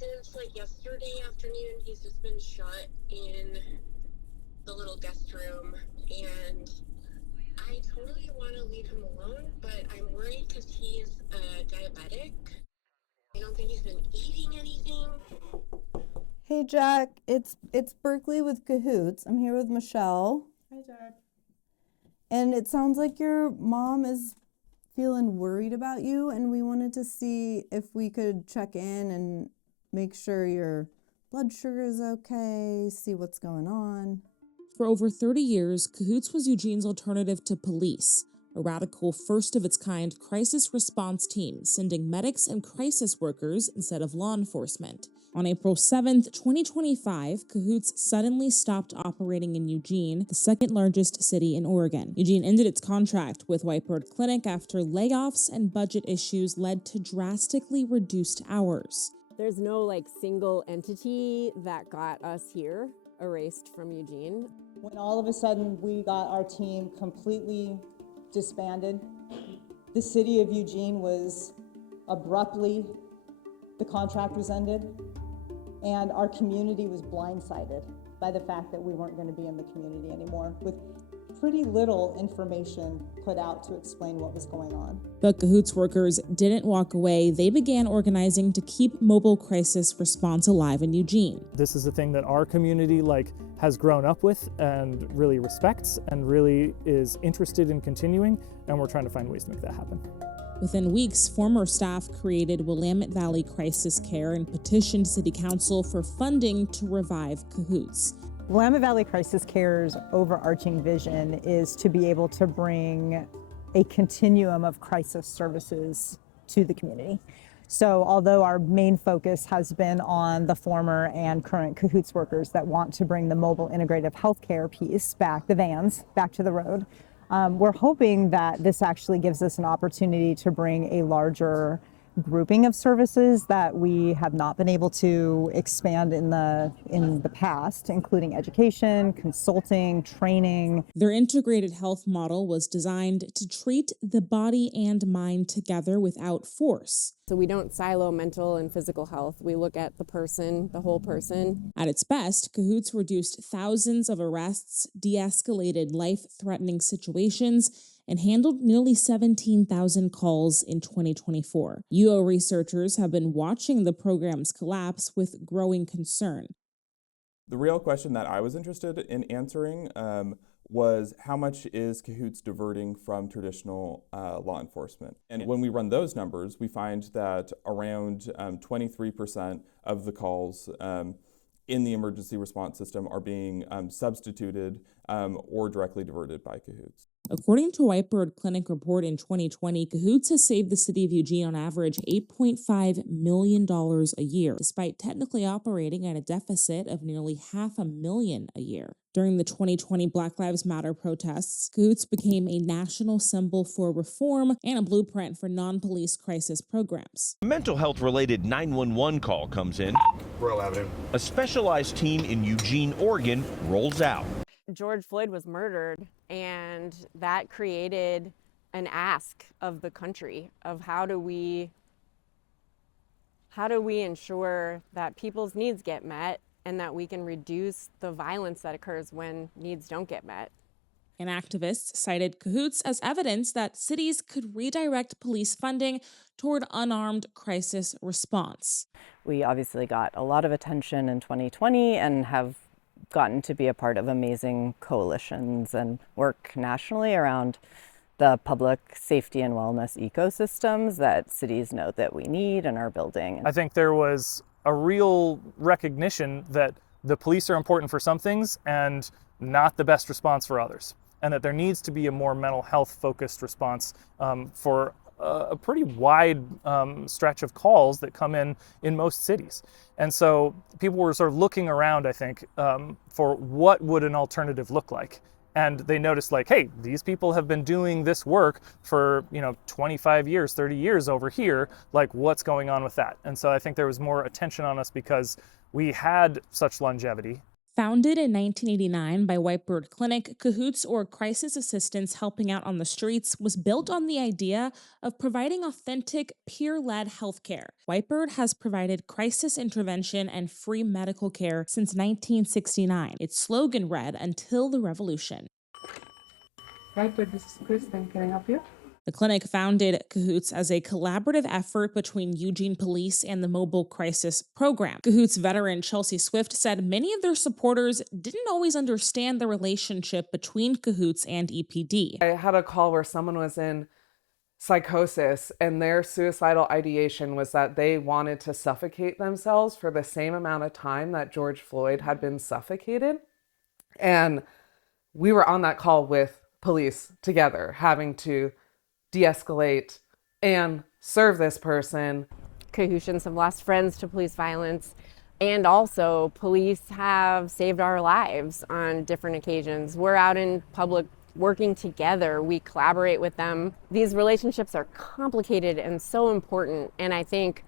since like yesterday afternoon, he's just been shut in the little guest room, and I totally want to leave him alone, but I'm worried because he's diabetic. I don't think he's been eating anything. Hey Jack, it's Berkeley with CAHOOTS. I'm here with Michelle. Hi Jack. And it sounds like your mom is feeling worried about you, and we wanted to see if we could check in and make sure your blood sugar is okay, see what's going on. For over 30 years, CAHOOTS was Eugene's alternative to police, a radical first-of-its-kind crisis response team sending medics and crisis workers instead of law enforcement. On April 7th, 2025, CAHOOTS suddenly stopped operating in Eugene, the second largest city in Oregon. Eugene ended its contract with Whitebird Clinic after layoffs and budget issues led to drastically reduced hours. There's no single entity that got us here erased from Eugene. When all of a sudden we got our team completely disbanded, the city of Eugene was abruptly, the contract was ended, and our community was blindsided by the fact that we weren't going to be in the community anymore, with pretty little information put out to explain what was going on. But CAHOOTS workers didn't walk away. They began organizing to keep mobile crisis response alive in Eugene. This is a thing that our community has grown up with and really respects and really is interested in continuing, and we're trying to find ways to make that happen. Within weeks, former staff created Willamette Valley Crisis Care and petitioned City Council for funding to revive CAHOOTS. Willamette Valley Crisis Care's overarching vision is to be able to bring a continuum of crisis services to the community. So although our main focus has been on the former and current CAHOOTS workers that want to bring the mobile integrative healthcare piece back, the vans, back to the road, we're hoping that this actually gives us an opportunity to bring a larger grouping of services that we have not been able to expand in the past, including education, consulting, training. Their integrated health model was designed to treat the body and mind together without force. So we don't silo mental and physical health. We look at the person, the whole person. At its best, CAHOOTS reduced thousands of arrests, de-escalated life-threatening situations, and handled nearly 17,000 calls in 2024. UO researchers have been watching the program's collapse with growing concern. The real question that I was interested in answering was how much is CAHOOTS diverting from traditional law enforcement? And when we run those numbers, we find that around 23% of the calls in the emergency response system are being substituted or directly diverted by CAHOOTS. According to a Whitebird Clinic report in 2020, CAHOOTS has saved the city of Eugene on average $8.5 million a year, despite technically operating at a deficit of nearly $500,000 a year. During the 2020 Black Lives Matter protests, CAHOOTS became a national symbol for reform and a blueprint for non-police crisis programs. A mental health-related 911 call comes in. Royal Avenue. A specialized team in Eugene, Oregon rolls out. George Floyd was murdered, and that created an ask of the country of how do we ensure that people's needs get met and that we can reduce the violence that occurs when needs don't get met. And activists cited CAHOOTS as evidence that cities could redirect police funding toward unarmed crisis response. We obviously got a lot of attention in 2020 and have gotten to be a part of amazing coalitions and work nationally around the public safety and wellness ecosystems that cities know that we need and are building. I think there was a real recognition that the police are important for some things and not the best response for others, and that there needs to be a more mental health focused response for a pretty wide stretch of calls that come in most cities. And so people were sort of looking around, I think, for what would an alternative look like. And they noticed hey, these people have been doing this work for 25 years, 30 years over here, what's going on with that? And so I think there was more attention on us because we had such longevity. Founded in 1989 by Whitebird Clinic, CAHOOTS, or Crisis Assistance Helping Out on the Streets, was built on the idea of providing authentic, peer-led healthcare. Whitebird has provided crisis intervention and free medical care since 1969. Its slogan read, "Until the Revolution." Whitebird, this is Kristen. Can I help you? The clinic founded CAHOOTS as a collaborative effort between Eugene Police and the Mobile Crisis Program. CAHOOTS veteran Chelsea Swift said many of their supporters didn't always understand the relationship between CAHOOTS and EPD. I had a call where someone was in psychosis and their suicidal ideation was that they wanted to suffocate themselves for the same amount of time that George Floyd had been suffocated. And we were on that call with police together, having to de-escalate and serve this person. Cahoutians have lost friends to police violence, and also police have saved our lives on different occasions. We're out in public working together. We collaborate with them. These relationships are complicated and so important, and I think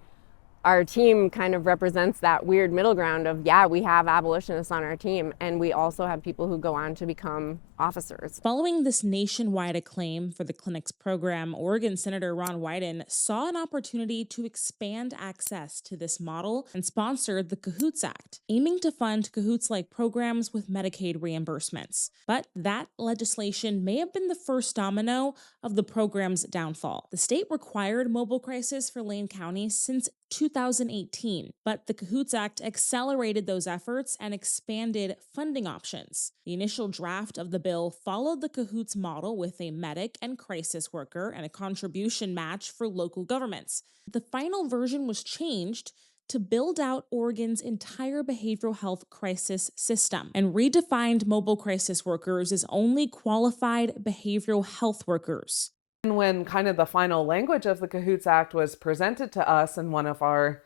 our team kind of represents that weird middle ground of, yeah, we have abolitionists on our team, and we also have people who go on to become officers. Following this nationwide acclaim for the clinic's program, Oregon Senator Ron Wyden saw an opportunity to expand access to this model and sponsored the CAHOOTS Act, aiming to fund CAHOOTS-like programs with Medicaid reimbursements. But that legislation may have been the first domino of the program's downfall. The state required mobile crisis for Lane County since 2018, but the CAHOOTS Act accelerated those efforts and expanded funding options. The initial draft of the bill followed the CAHOOTS model with a medic and crisis worker and a contribution match for local governments. The final version was changed to build out Oregon's entire behavioral health crisis system and redefined mobile crisis workers as only qualified behavioral health workers. And when kind of the final language of the CAHOOTS Act was presented to us in one of our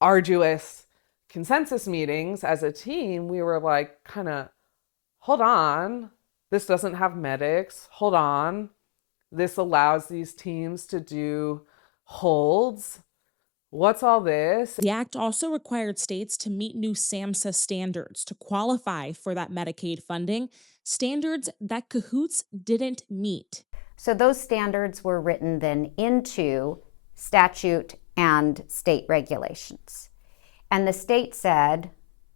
arduous consensus meetings as a team, we were like, kind of, hold on, this doesn't have medics, hold on, this allows these teams to do holds. What's all this? The act also required states to meet new SAMHSA standards to qualify for that Medicaid funding, standards that CAHOOTS didn't meet. So those standards were written then into statute and state regulations. And the state said,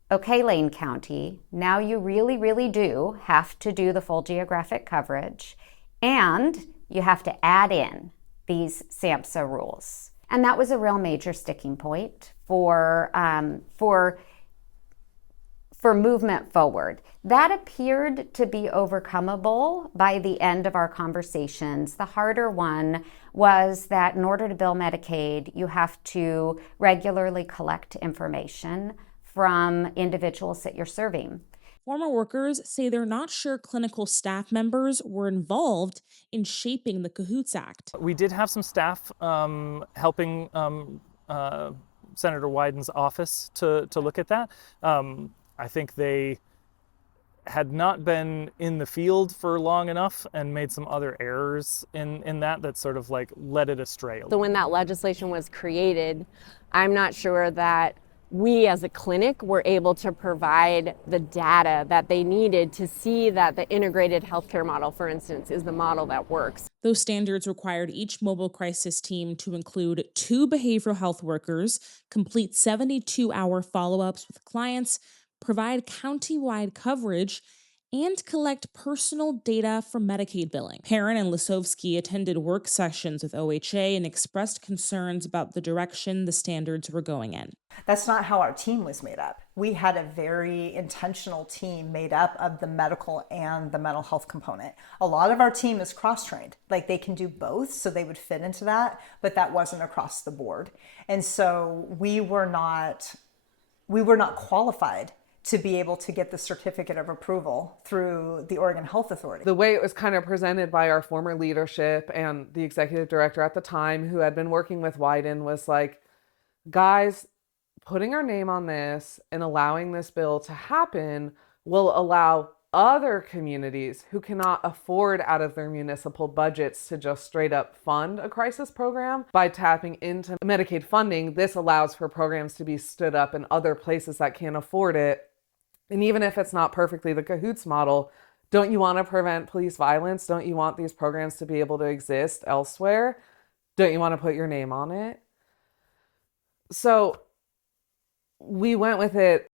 okay, Lane County, now you really, really do have to do the full geographic coverage, and you have to add in these SAMHSA rules. And that was a real major sticking point for movement forward. That appeared to be overcomable by the end of our conversations. The harder one was that in order to bill Medicaid, you have to regularly collect information from individuals that you're serving. Former workers say they're not sure clinical staff members were involved in shaping the CAHOOTS Act. We did have some staff helping Senator Wyden's office to look at that. I think they had not been in the field for long enough and made some other errors in that sort of like led it astray. So when that legislation was created, I'm not sure that we as a clinic were able to provide the data that they needed to see that the integrated healthcare model, for instance, is the model that works. Those standards required each mobile crisis team to include 2 behavioral health workers, complete 72-hour follow-ups with clients, provide county-wide coverage, and collect personal data from Medicaid billing. Perrin and Lisowski attended work sessions with OHA and expressed concerns about the direction the standards were going in. That's not how our team was made up. We had a very intentional team made up of the medical and the mental health component. A lot of our team is cross-trained, like they can do both, so they would fit into that, but that wasn't across the board. And so we were not qualified to be able to get the certificate of approval through the Oregon Health Authority. The way it was kind of presented by our former leadership and the executive director at the time who had been working with Wyden was like, guys, putting our name on this and allowing this bill to happen will allow other communities who cannot afford out of their municipal budgets to just straight up fund a crisis program. By tapping into Medicaid funding, this allows for programs to be stood up in other places that can't afford it And even if it's not perfectly the CAHOOTS model, don't you want to prevent police violence? Don't you want these programs to be able to exist elsewhere? Don't you want to put your name on it? So we went with it.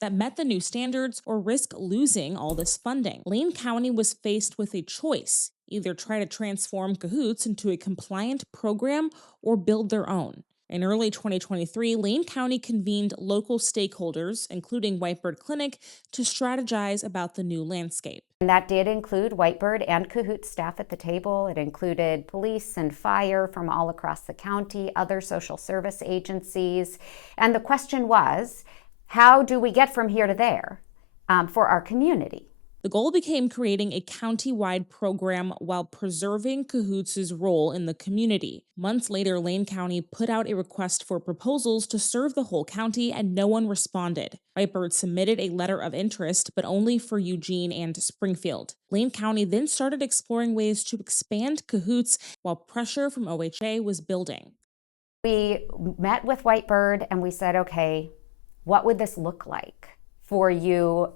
That met the new standards or risk losing all this funding. Lane County was faced with a choice: either try to transform CAHOOTS into a compliant program or build their own. In early 2023, Lane County convened local stakeholders, including Whitebird Clinic, to strategize about the new landscape. And that did include Whitebird and CAHOOTS staff at the table. It included police and fire from all across the county, other social service agencies. And the question was, how do we get from here to there for our community? The goal became creating a county-wide program while preserving CAHOOTS' role in the community. Months later, Lane County put out a request for proposals to serve the whole county, and no one responded. Whitebird submitted a letter of interest, but only for Eugene and Springfield. Lane County then started exploring ways to expand CAHOOTS while pressure from OHA was building. We met with Whitebird and we said, okay, what would this look like for you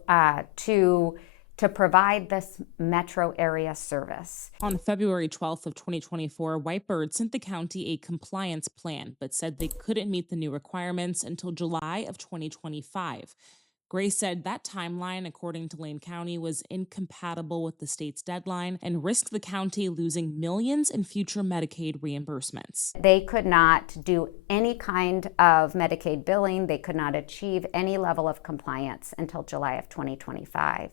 to provide this metro area service? On February 12th of 2024, Whitebird sent the county a compliance plan, but said they couldn't meet the new requirements until July of 2025. Gray said that timeline, according to Lane County, was incompatible with the state's deadline and risked the county losing millions in future Medicaid reimbursements. They could not do any kind of Medicaid billing. They could not achieve any level of compliance until July of 2025.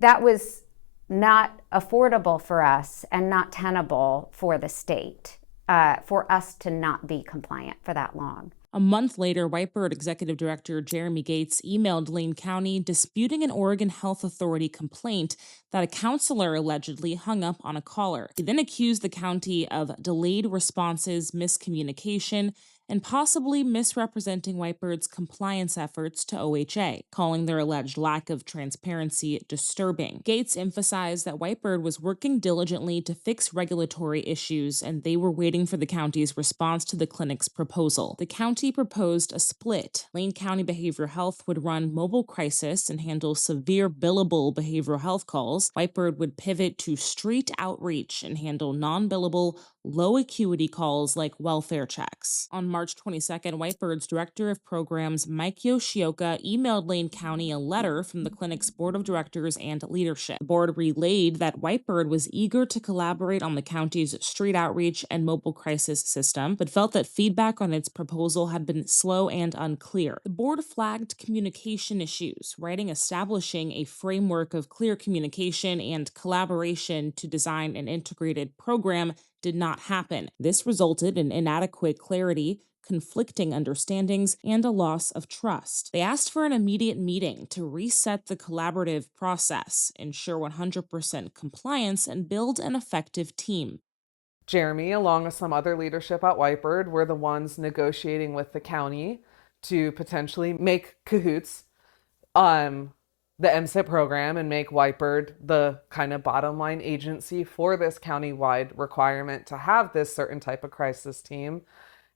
That was not affordable for us and not tenable for the state, for us to not be compliant for that long. A month later, Whitebird Executive Director Jeremy Gates emailed Lane County disputing an Oregon Health Authority complaint that a counselor allegedly hung up on a caller. He then accused the county of delayed responses, miscommunication, and possibly misrepresenting Whitebird's compliance efforts to OHA, calling their alleged lack of transparency disturbing. Gates emphasized that Whitebird was working diligently to fix regulatory issues, and they were waiting for the county's response to the clinic's proposal. The county proposed a split. Lane County Behavioral Health would run mobile crisis and handle severe billable behavioral health calls. Whitebird would pivot to street outreach and handle non-billable, low-acuity calls like welfare checks. On March 22nd, Whitebird's Director of Programs, Mike Yoshioka, emailed Lane County a letter from the clinic's board of directors and leadership. The board relayed that Whitebird was eager to collaborate on the county's street outreach and mobile crisis system, but felt that feedback on its proposal had been slow and unclear. The board flagged communication issues, writing establishing a framework of clear communication and collaboration to design an integrated program did not happen. This resulted in inadequate clarity, conflicting understandings, and a loss of trust. They asked for an immediate meeting to reset the collaborative process, ensure 100% compliance, and build an effective team. Jeremy, along with some other leadership at Whitebird, were the ones negotiating with the county to potentially make CAHOOTS the MSIP program and make Whitebird the kind of bottom line agency for this county-wide requirement to have this certain type of crisis team.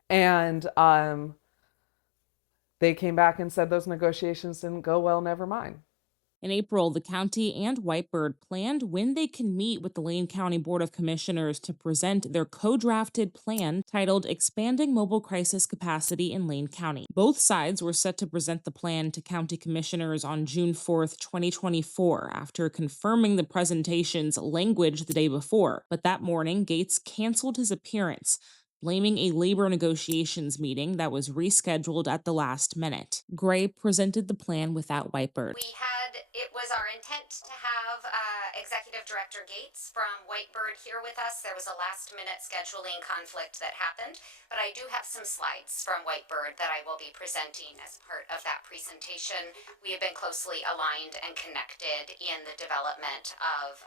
And they came back and said those negotiations didn't go well, never mind. In April, the county and Whitebird planned when they can meet with the Lane County Board of Commissioners to present their co-drafted plan titled Expanding Mobile Crisis Capacity in Lane County. Both sides were set to present the plan to county commissioners on June 4th, 2024, after confirming the presentation's language the day before. But that morning, Gates canceled his appearance, blaming a labor negotiations meeting that was rescheduled at the last minute. Gray presented the plan without Whitebird. It was our intent to have Executive Director Gates from Whitebird here with us. There was a last-minute scheduling conflict that happened, but I do have some slides from Whitebird that I will be presenting as part of that presentation. We have been closely aligned and connected in the development of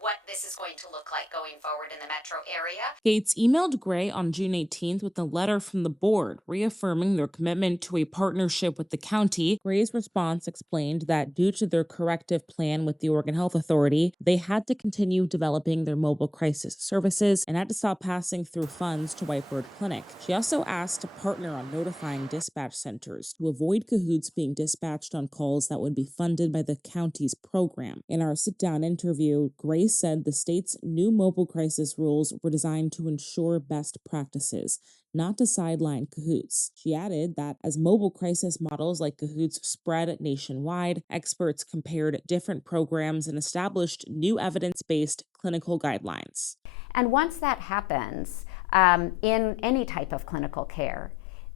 what this is going to look like going forward in the metro area. Gates emailed Gray on June 18th with a letter from the board reaffirming their commitment to a partnership with the county. Gray's response explained that due to their corrective plan with the Oregon Health Authority, they had to continue developing their mobile crisis services and had to stop passing through funds to Whitebird Clinic. She also asked to partner on notifying dispatch centers to avoid CAHOOTS being dispatched on calls that would be funded by the county's program. In our sit-down interview, Gray said the state's new mobile crisis rules were designed to ensure best practices, not to sideline CAHOOTS. She added that as mobile crisis models like CAHOOTS spread nationwide, experts compared different programs and established new evidence-based clinical guidelines. And once that happens, in any type of clinical care,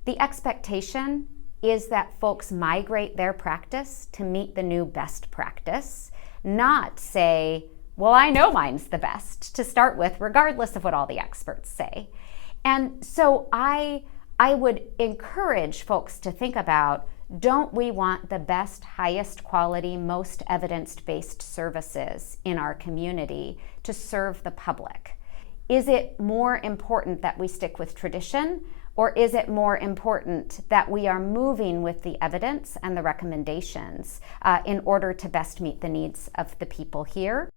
the expectation is that folks migrate their practice to meet the new best practice, not say, well, I know mine's the best to start with, regardless of what all the experts say. And so I would encourage folks to think about, don't we want the best, highest quality, most evidence-based services in our community to serve the public? Is it more important that we stick with tradition, or is it more important that we are moving with the evidence and the recommendations in order to best meet the needs of the people here?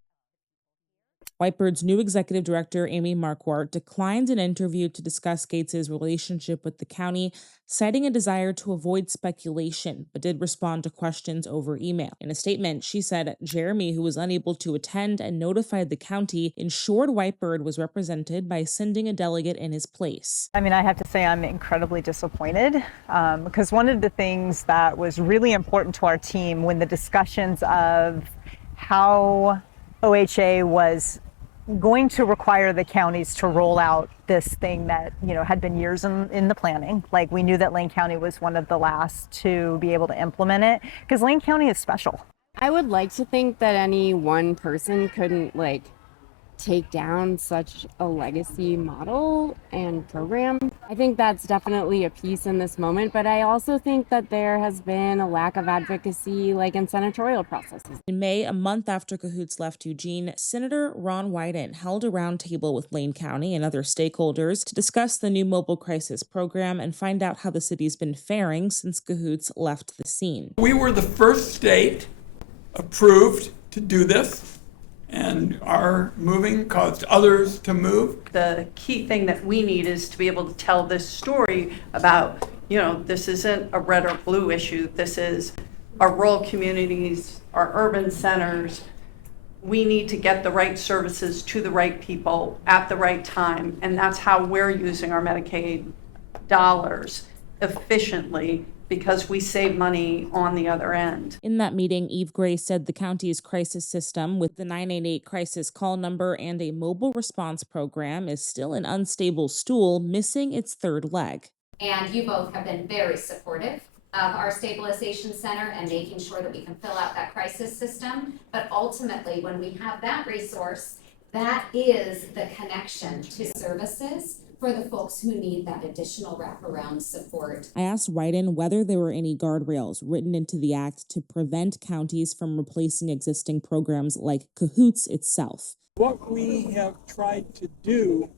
Whitebird's new executive director, Amy Marquardt, declined an interview to discuss Gates's relationship with the county, citing a desire to avoid speculation, but did respond to questions over email. In a statement, she said Jeremy, who was unable to attend and notified the county, ensured Whitebird was represented by sending a delegate in his place. I mean, I have to say I'm incredibly disappointed because one of the things that was really important to our team when the discussions of how OHA was going to require the counties to roll out this thing that, you know, had been years in the planning. Like, we knew that Lane County was one of the last to be able to implement it because Lane County is special. I would like to think that any one person couldn't take down such a legacy model and program. I think that's definitely a piece in this moment, but I also think that there has been a lack of advocacy in senatorial processes. In May, a month after CAHOOTS left Eugene, Senator Ron Wyden held a roundtable with Lane County and other stakeholders to discuss the new mobile crisis program and find out how the city's been faring since CAHOOTS left the scene. We were the first state approved to do this, and our moving caused others to move. The key thing that we need is to be able to tell this story about, this isn't a red or blue issue. This is our rural communities, our urban centers. We need to get the right services to the right people at the right time. And that's how we're using our Medicaid dollars efficiently, because we save money on the other end. In that meeting, Eve Gray said the county's crisis system with the 988 crisis call number and a mobile response program is still an unstable stool, missing its third leg. And you both have been very supportive of our stabilization center and making sure that we can fill out that crisis system. But ultimately, when we have that resource, that is the connection to services for the folks who need that additional wraparound support. I asked Wyden whether there were any guardrails written into the act to prevent counties from replacing existing programs like CAHOOTS itself. What we have tried to do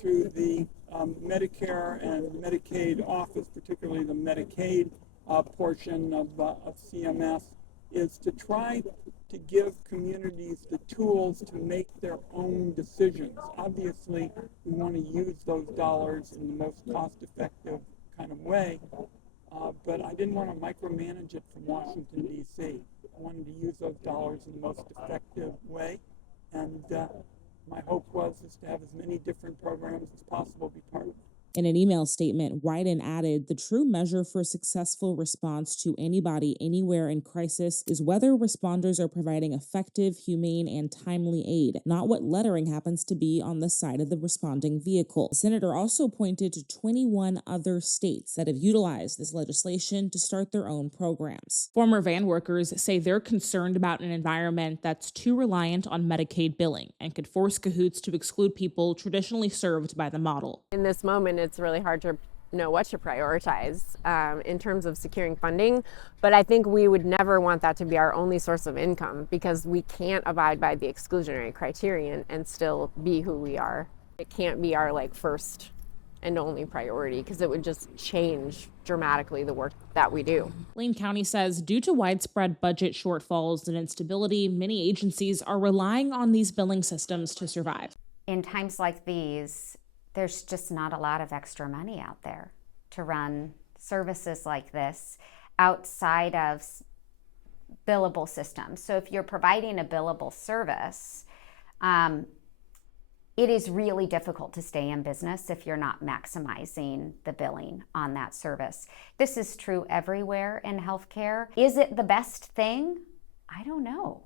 through the Medicare and Medicaid office, particularly the Medicaid portion of CMS, is to try to give communities the tools to make their own decisions. Obviously, we want to use those dollars in the most cost-effective kind of way, but I didn't want to micromanage it from Washington, D.C. I wanted to use those dollars in the most effective way, and my hope is to have as many different programs as possible be part of it. In an email statement, Wyden added, the true measure for successful response to anybody anywhere in crisis is whether responders are providing effective, humane, and timely aid, not what lettering happens to be on the side of the responding vehicle. The senator also pointed to 21 other states that have utilized this legislation to start their own programs. Former van workers say they're concerned about an environment that's too reliant on Medicaid billing and could force CAHOOTS to exclude people traditionally served by the model. In this moment, it's really hard to know what to prioritize in terms of securing funding. But I think we would never want that to be our only source of income, because we can't abide by the exclusionary criterion and still be who we are. It can't be our first and only priority, because it would just change dramatically the work that we do. Lane County says due to widespread budget shortfalls and instability, many agencies are relying on these billing systems to survive. In times like these, there's just not a lot of extra money out there to run services like this outside of billable systems. So if you're providing a billable service, it is really difficult to stay in business if you're not maximizing the billing on that service. This is true everywhere in healthcare. Is it the best thing? I don't know.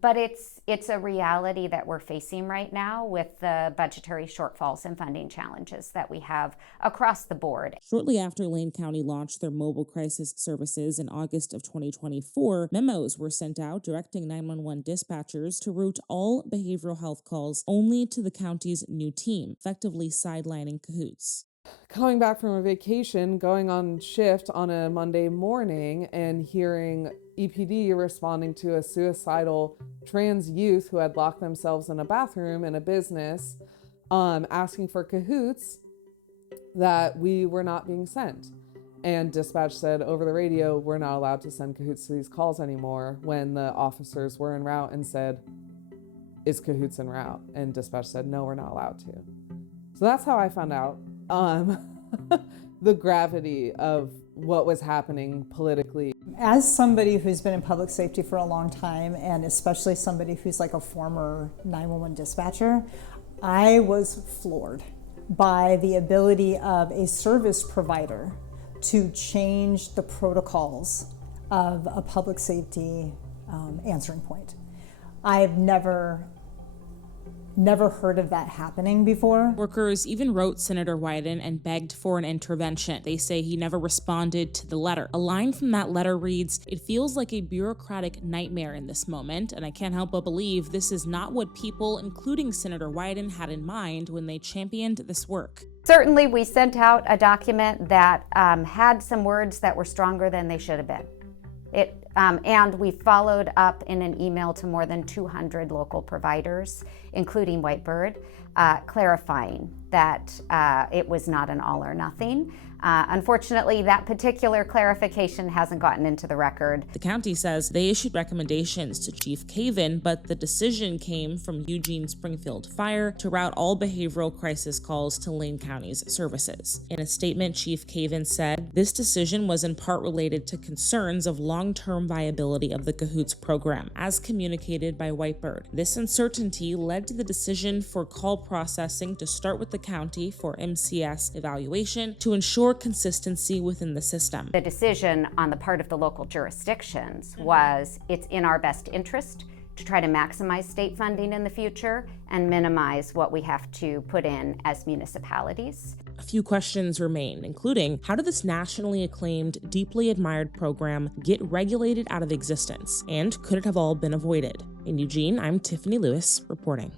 But it's a reality that we're facing right now with the budgetary shortfalls and funding challenges that we have across the board. Shortly after Lane County launched their mobile crisis services in August of 2024, memos were sent out directing 911 dispatchers to route all behavioral health calls only to the county's new team, effectively sidelining CAHOOTS. Coming back from a vacation, going on shift on a Monday morning and hearing EPD responding to a suicidal trans youth who had locked themselves in a bathroom in a business, asking for CAHOOTS, that we were not being sent. And dispatch said over the radio, we're not allowed to send CAHOOTS to these calls anymore, when the officers were en route and said, is CAHOOTS en route? And dispatch said, no, we're not allowed to. So that's how I found out the gravity of what was happening politically. As somebody who's been in public safety for a long time, and especially somebody who's like a former 911 dispatcher, I was floored by the ability of a service provider to change the protocols of a public safety answering point. I've never heard of that happening before. Workers even wrote Senator Wyden and begged for an intervention. They say he never responded to the letter. A line from that letter reads, "It feels like a bureaucratic nightmare in this moment, and I can't help but believe this is not what people, including Senator Wyden, had in mind when they championed this work." Certainly, we sent out a document that had some words that were stronger than they should have been. And we followed up in an email to more than 200 local providers, including Whitebird, clarifying that it was not an all or nothing. Unfortunately, that particular clarification hasn't gotten into the record. The county says they issued recommendations to Chief Caven, but the decision came from Eugene Springfield Fire to route all behavioral crisis calls to Lane County's services. In a statement, Chief Caven said this decision was in part related to concerns of long-term viability of the CAHOOTS program, as communicated by Whitebird. This uncertainty led to the decision for call processing to start with the county for MCS evaluation to ensure consistency within the system. The decision on the part of the local jurisdictions was it's in our best interest to try to maximize state funding in the future and minimize what we have to put in as municipalities. A few questions remain, including how did this nationally acclaimed, deeply admired program get regulated out of existence? And could it have all been avoided? In Eugene, I'm Tiffany Lewis reporting.